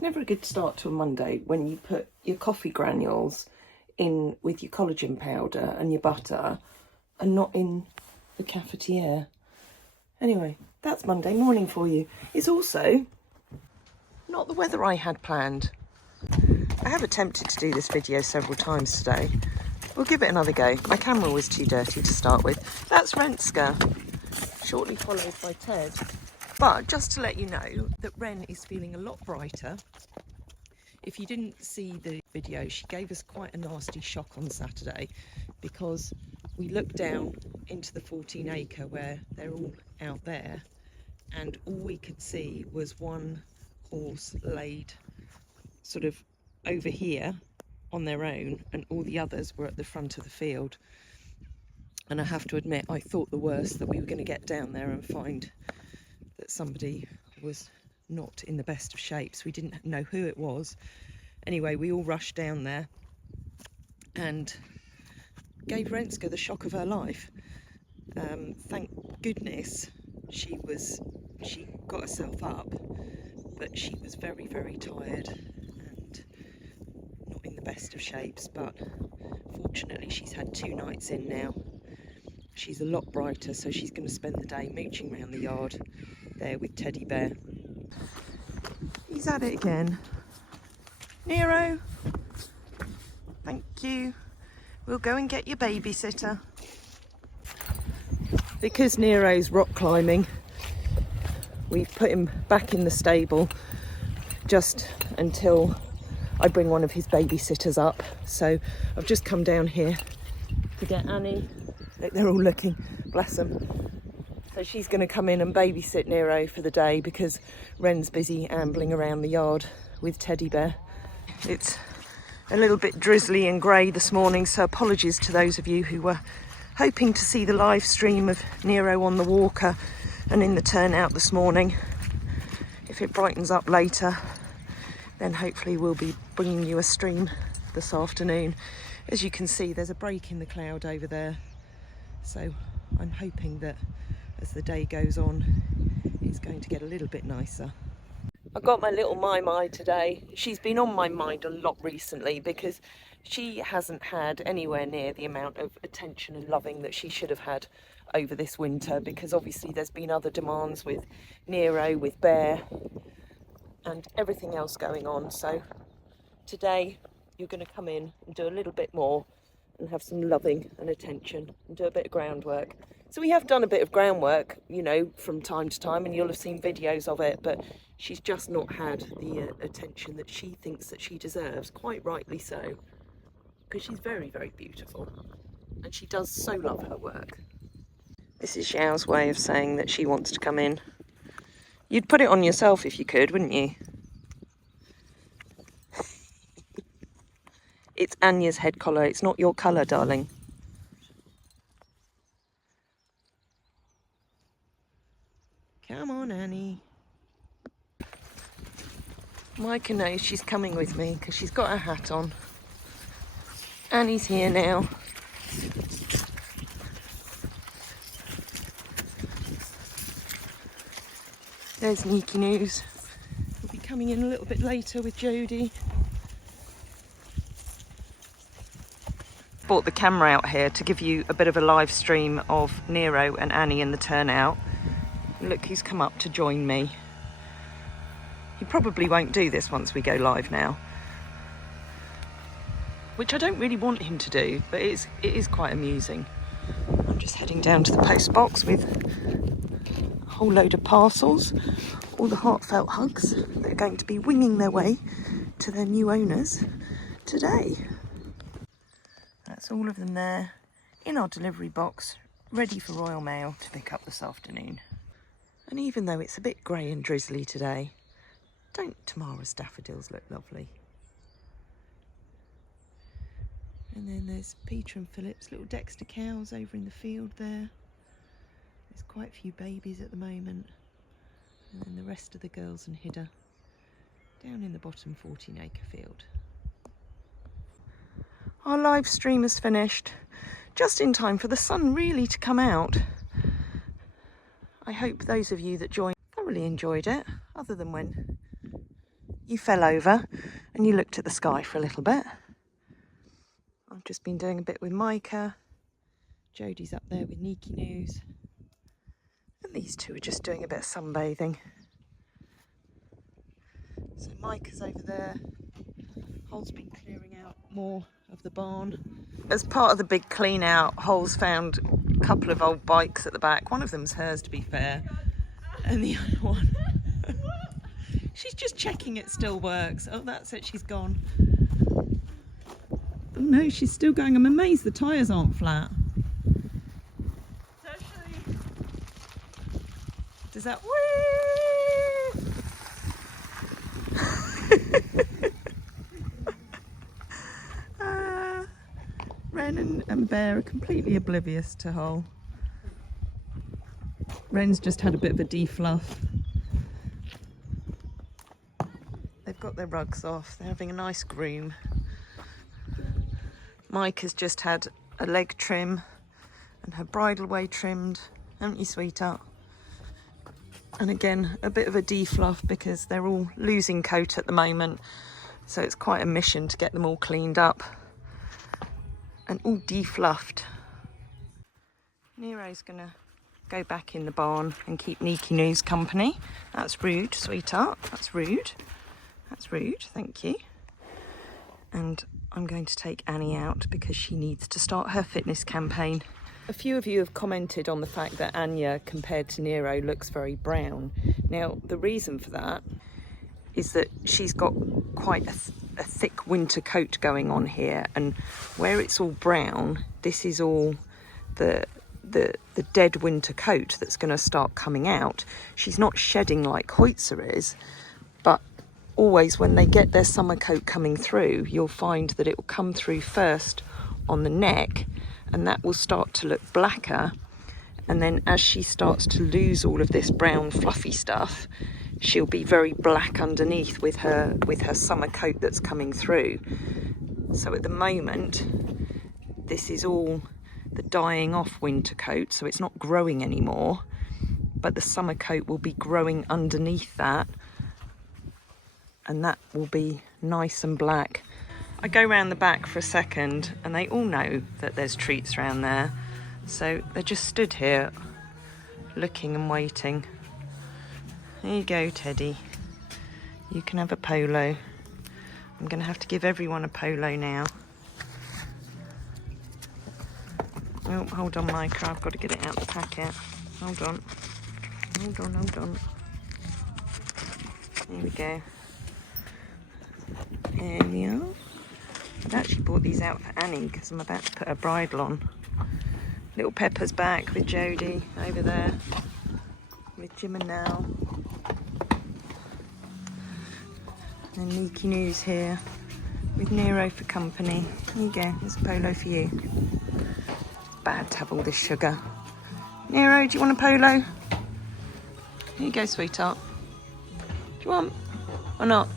It's never a good start to a Monday when you put your coffee granules in with your collagen powder and your butter and not in the cafetiere. Anyway, that's Monday morning for you. It's also not the weather I had planned. I have attempted to do this video several times today. We'll give it another go. My camera was too dirty to start with. That's Renske, shortly followed by Ted. But just to let you know that Ren is feeling a lot brighter. If you didn't see the video, she gave us quite a nasty shock on Saturday because we looked down into the 14-acre where they're all out there, and all we could see was one horse laid sort of over here on their own, and all the others were at the front of the field. And I have to admit, I thought the worst, that we were going to get down there and find that somebody was not in the best of shapes. We didn't know who it was. Anyway, we all rushed down there and gave Renske the shock of her life. Thank goodness she got herself up, but she was very, very tired and not in the best of shapes. But fortunately she's had 2 nights in now. She's a lot brighter, so she's going to spend the day mooching around the yard there with Teddy Bear. He's at it again. Nero, thank you. We'll go and get your babysitter. Because Nero's rock climbing, we've put him back in the stable just until I bring one of his babysitters up. So I've just come down here to get Annie. Look, they're all looking, bless them. So she's going to come in and babysit Nero for the day because Ren's busy ambling around the yard with Teddy Bear. It's a little bit drizzly and grey this morning, so apologies to those of you who were hoping to see the live stream of Nero on the walker and in the turnout this morning. If it brightens up later, then hopefully we'll be bringing you a stream this afternoon. As you can see, there's a break in the cloud over there, so I'm hoping that as the day goes on, it's going to get a little bit nicer. I got my little Micah today. She's been on my mind a lot recently because she hasn't had anywhere near the amount of attention and loving that she should have had over this winter, because obviously there's been other demands with Nero, with Bear and everything else going on. So today you're going to come in and do a little bit more and have some loving and attention and do a bit of groundwork. So we have done a bit of groundwork, you know, from time to time, and you'll have seen videos of it, but she's just not had the attention that she thinks that she deserves, quite rightly so, because she's very, very beautiful and she does so love her work. This is Xiao's way of saying that she wants to come in. You'd put it on yourself if you could, wouldn't you? It's Anya's head collar, it's not your colour, darling. Come on, Annie. Micah knows she's coming with me because she's got her hat on. Annie's here now. There's Sneaky News. We'll be coming in a little bit later with Jodie. Brought the camera out here to give you a bit of a live stream of Nero and Annie in the turnout. Look who's come up to join me. He probably won't do this once we go live now, which I don't really want him to do, but it is quite amusing. I'm just heading down to the post box with a whole load of parcels, all the heartfelt hugs that are going to be winging their way to their new owners today. That's all of them there in our delivery box, ready for Royal Mail to pick up this afternoon. And even though it's a bit grey and drizzly today, don't Tamara's daffodils look lovely? And then there's Peter and Philip's little Dexter cows over in the field there. There's quite a few babies at the moment. And then the rest of the girls and Hidda down in the bottom 14-acre field. Our live stream is finished, just in time for the sun really to come out. I hope those of you that joined thoroughly enjoyed it, other than when you fell over and you looked at the sky for a little bit. I've just been doing a bit with Micah. Jodie's up there with Niki News. And these two are just doing a bit of sunbathing. So Micah's over there. Hol's been clearing out more of the barn. As part of the big clean out, Hol's found a couple of old bikes at the back. One of them's hers, to be fair. And the other one, she's just checking it still works. Oh, that's it, she's gone. Oh no, she's still going. I'm amazed the tyres aren't flat. Does that... Whee! Ren and Bear are completely oblivious to Hole. Ren's just had a bit of a defluff. They've got their rugs off. They're having a nice groom. Micah's just had a leg trim and her bridle way trimmed. Haven't you, sweetheart? And again, a bit of a defluff because they're all losing coat at the moment. So it's quite a mission to get them all cleaned up and all defluffed. Nero's gonna go back in the barn and keep Niki News company. That's rude, sweetheart. That's rude. That's rude, thank you. And I'm going to take Annie out because she needs to start her fitness campaign. A few of you have commented on the fact that Anja, compared to Nero, looks very brown. Now, the reason for that is that she's got quite a thick winter coat going on here, and where it's all brown, this is all the dead winter coat that's going to start coming out. She's not shedding like Hoitzer is, but always when they get their summer coat coming through, you'll find that it will come through first on the neck, and that will start to look blacker. And then as she starts to lose all of this brown fluffy stuff, she'll be very black underneath with her summer coat that's coming through. So at the moment, this is all the dying off winter coat, so it's not growing anymore, but the summer coat will be growing underneath that, and that will be nice and black. I go round the back for a second and they all know that there's treats around there, so they just stood here looking and waiting. There you go, Teddy, you can have a polo. I'm gonna have to give everyone a polo now. Oh, hold on, Micah, I've got to get it out the packet. Hold on. Here we go. There we are. I've actually bought these out for Annie because I'm about to put her bridle on. Little Pepper's back with Jodie over there with Jim and Nell. And Niki News here with Nero for company. There you go, there's a polo for you. Bad to have all this sugar. Nero, do you want a polo? Here you go, sweetheart. Do you want or not?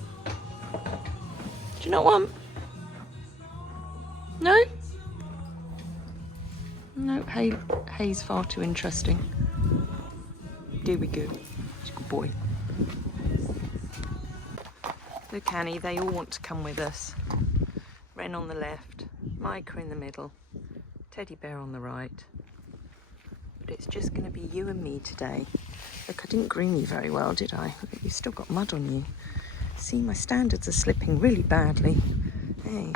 Do you not want? No? No, Hay's far too interesting. There we go. He's a good boy. Look, Annie, they all want to come with us. Ren on the left, Micah in the middle, Teddy Bear on the right. But it's just going to be you and me today. Look, I didn't groom you very well, did I? Look, you've still got mud on you. See, my standards are slipping really badly. Hey.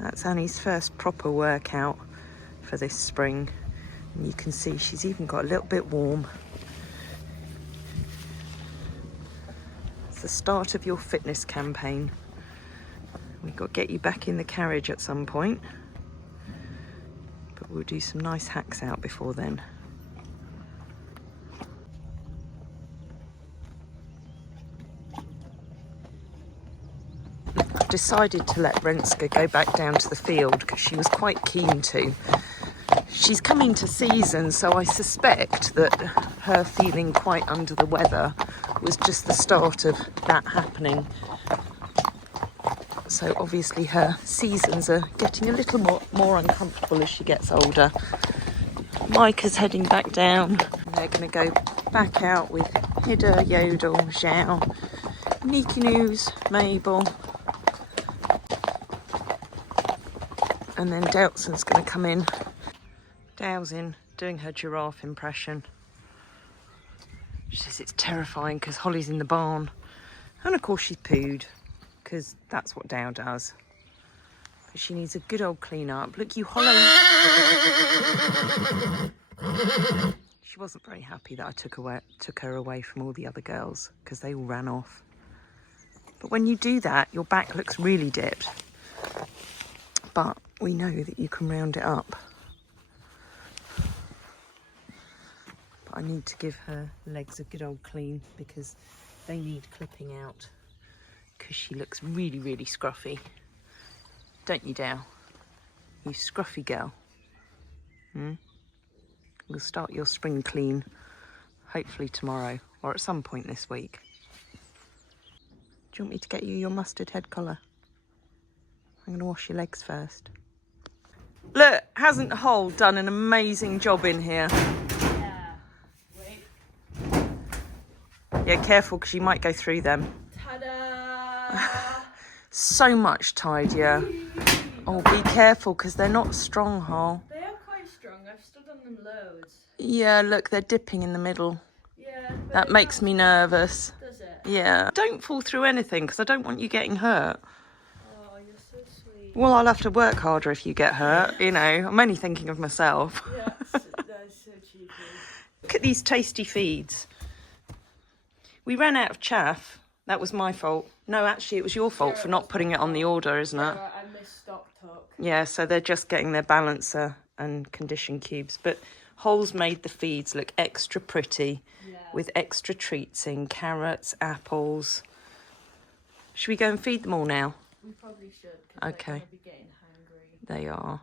That's Annie's first proper workout for this spring. And you can see she's even got a little bit warm. It's the start of your fitness campaign. We've got to get you back in the carriage at some point. But we'll do some nice hacks out before then. I've decided to let Renske go back down to the field because she was quite keen to. She's coming to season, so I suspect that her feeling quite under the weather was just the start of that happening. So obviously her seasons are getting a little more uncomfortable as she gets older. Micah's heading back down. They're going to go back out with Hida, Yodel, Zhao, Niki News, Mabel. And then Delson's going to come in. Dow's in, doing her giraffe impression. She says it's terrifying because Holly's in the barn. And of course she's pooed, because that's what Dow does. But she needs a good old clean up. Look, you Holly. She wasn't very happy that I took her away from all the other girls, because they all ran off. But when you do that, your back looks really dipped. But we know that you can round it up. I need to give her legs a good old clean because they need clipping out because she looks really, really scruffy. Don't you, Dow? You scruffy girl. We'll start your spring clean hopefully tomorrow or at some point this week. Do you want me to get you your mustard head collar? I'm going to wash your legs first. Look, hasn't Hole done an amazing job in here? Yeah, careful because you might go through them. Ta-da! So much tidier. Oh, be careful because they're not strong, Hole. They are quite strong. I've stood on them loads. Yeah, look, they're dipping in the middle. Yeah. That makes me nervous. Does it? Yeah. Don't fall through anything because I don't want you getting hurt. Oh, you're so sweet. Well, I'll have to work harder if you get hurt. You know, I'm only thinking of myself. Yeah, that's so cheeky. Look at these tasty feeds. We ran out of chaff. That was my fault. No, actually, it was your fault for not putting it on the order, isn't it? I missed stock talk. Yeah, so they're just getting their balancer and condition cubes. But Hole's made the feeds look extra pretty with extra treats in, carrots, apples. Should we go and feed them all now? We probably should, because they're going to be getting hungry. They are.